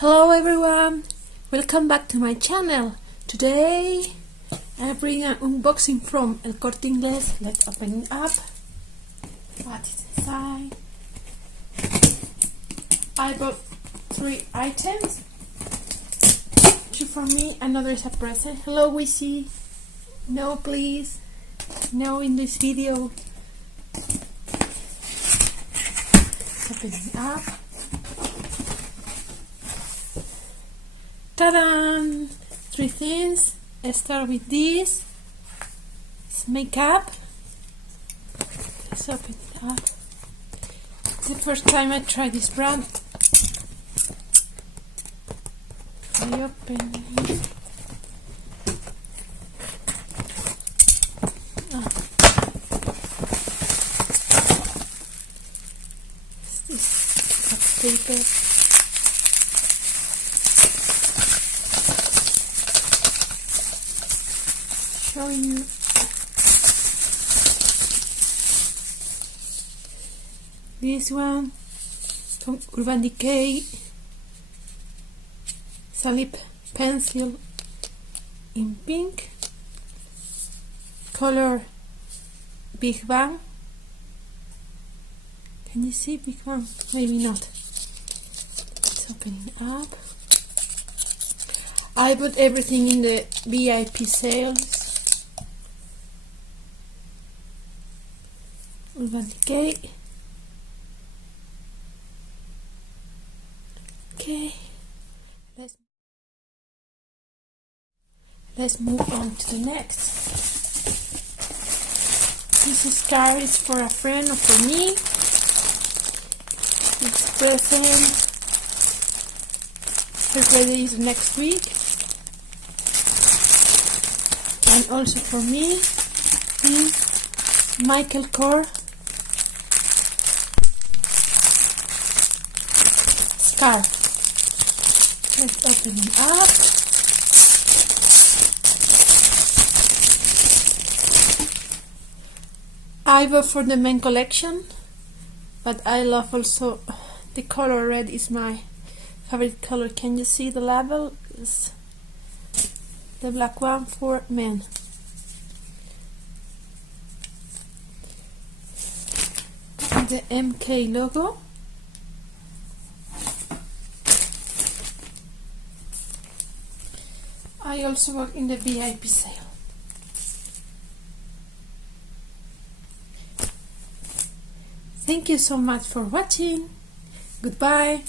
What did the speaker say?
Hello everyone, welcome back to my channel. Today I bring an unboxing from El Corte Inglés. Let's open it up. What is inside? I bought 3 items. 2 for me, another is a present. Hello Wissy. No please, no in this video. Let's open it up. Ta-da! 3 things. Let's start with this. It's makeup. Let's open it up. It's the first time I try this brand. I open it. This paper. Showing you this one from Urban Decay. It's a lip pencil in pink, color Big Bang. Can you see Big Bang? Maybe not. Let's open it up. I bought everything in the VIP sales. Urban Decay. Okay, let's move on to the next. This card is for a friend or for me. It's present. Her birthday is next week, and also for me is Michael Kors scarf. Let's open it up. I bought for the men collection, but I love also the color red is my favorite color. Can you see the label? It's the black one for men. The MK logo. I also work in the VIP sale. Thank you so much for watching. Goodbye.